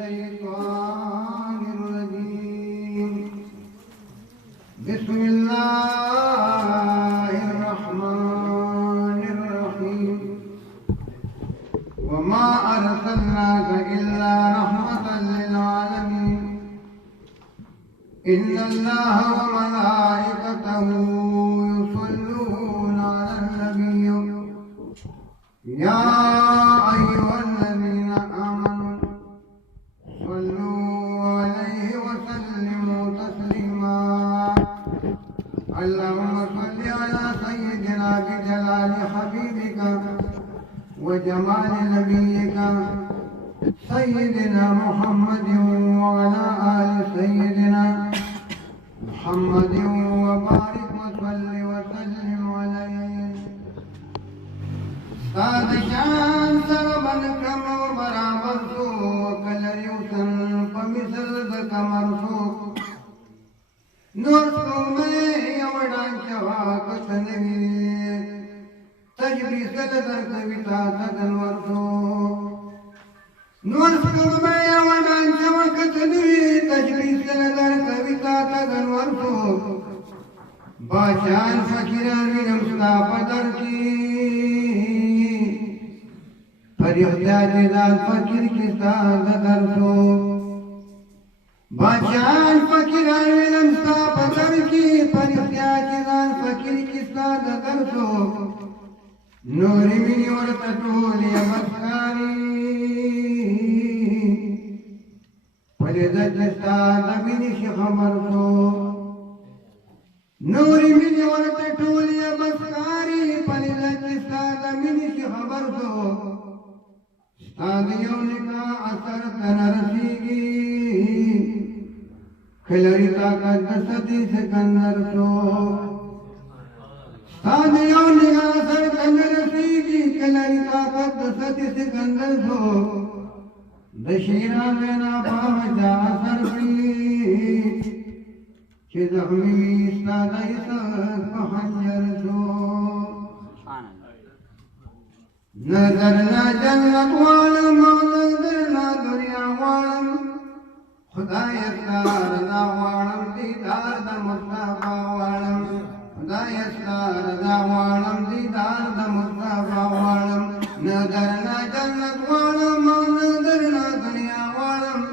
الشيطان الرجيم بسم الله الرحمن الرحيم وما أرسلناك إلا رحمة للعالمين إن الله وملائكته يصلون على النبي يا أيها الذين آمنوا صلوا عليه وسلموا تسليما اللهم صل على سيدنا بجلال حبيبك وجمال نبيك سيدنا محمد وعلى آل سيدنا محمد وبارك وصل وسلم عليه سادشان سربن کم برابر سو کلریوسن پمیسل دکمر سو نور سو میں یوڑان چوا کتنوی تجبری سلدر کویتا تدنور سو نور سو میں یوڑان چوا کتنوی تجبری سلدر کویتا تدنور سو باشان فکران نمستا پدر کی فریحتاج دار فکر کی ساد درسو باشان فکران نمستا پدر کی فریحتاج دار فکر کی ساد درسو نوری منی ورطولی مسکاری فریدت ساد منی شخبر سو نوری منی ورطولی مسکاری فریدت ساد منی شخبر سو ستادیوں کا اثر تنرسیگی کھلری طاقت ستی سکندر سو ستادیوں کا اثر تنرسیگی کھلری طاقت ستی سکندر سو دشیرہ مینا پاہجا اثر بھی چه زخمی ستادی سک پہنجر سو نظر نہ جنت والم نظر نہ دنیا والم خدا یستار دا والم دیدار دا مصطفیٰ والم خدا یستار دا والم دیدار دا مصطفیٰ والم نظر نہ جنت والم نظر نہ دنیا والم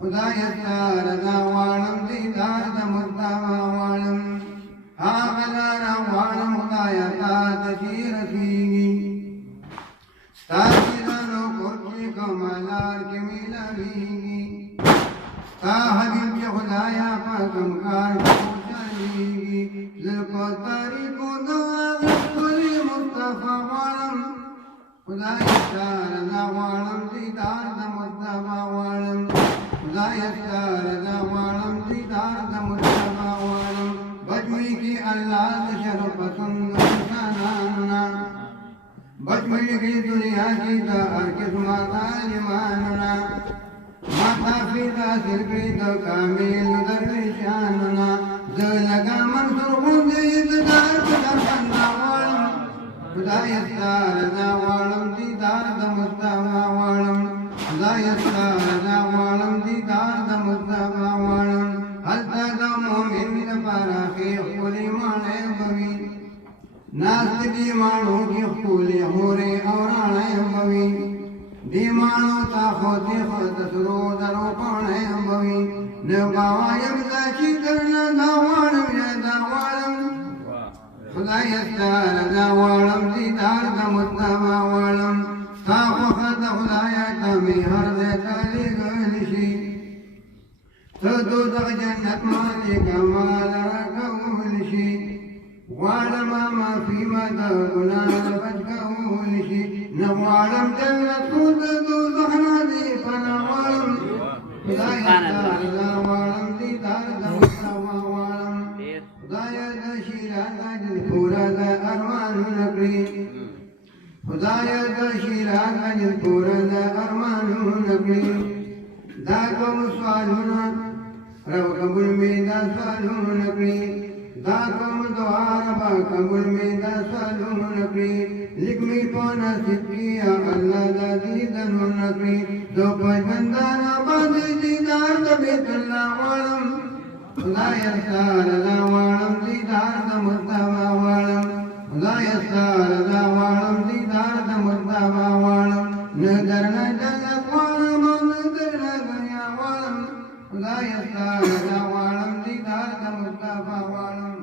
خدا یستار دا والم دیدار دا مصطفیٰ والم آغلارا والم خدا یستار تشیر فیگی ساجدانو کرچی کمالار کی ملاویگی تا حبیب کے خدایا پاکم کار پوچھانیگی لکو تاریکو دواغت کلی مصطفیٰ وارم خدای ساردا وارم دیدار دا مصطفیٰ وارم خدای ساردا وارم دیدار دا مصطفیٰ وارم بجوئی کی اللہ دشر پسند انسانانا بچمئی کی دنیا کی دا ہر قسم ظالماننا ماتا فیدا سرکی دا کامل درویشاننا دلگا منصور خودید دار پدر خندا والم خدا یستار دا والم دیدار دا مصطفیٰ والم خدا یستار دا والم دیدار دا مصطفیٰ والم حلتا دا مومن دا پاراخی خولی مانے بوی ناست دیمانو کی خولی ہوری اورانے بوی دیمانو تا خوتی خود سرو درو پانے بوی نباوا یبدا چی کرنا داوانم یا داوانم خدا یستار داوانم دیدار دا مصطفیٰ والم تا خود خدایا تامی ہر دے تالی گلشی تدو دا جنت مالی کمال رکولشی وعلم ما في مدى قنال بجكولشي نوعلم جنة خود دوزخنا دي فنوعلم خدا يستار دا وعلم دي دار دا مصطفى وعلم خدا يدشيرانا جنفورا دا أرمان نقري خدا يدشيرانا جنفورا دا أرمان نقري دا قوم سوالونا رو قبول میں دا سوالون نقري دا قوم دوار با قبول میں دا سوالون نقري لکمی پونا سپیا اللہ دا دیدن نقري دو پجمندانا با ഉദായസാരദാവാളം ശ്രീധാരതമുദ്ധാവാളം ഉദായസാരദാവാളം ശ്രീധാരതമുദ്ധാവാളം നദർണ ജലവാളം നദർണ ഗണ്യവാളം ഉദായസാരദാവാളം ശ്രീധാരതമുദ്ധാവാളം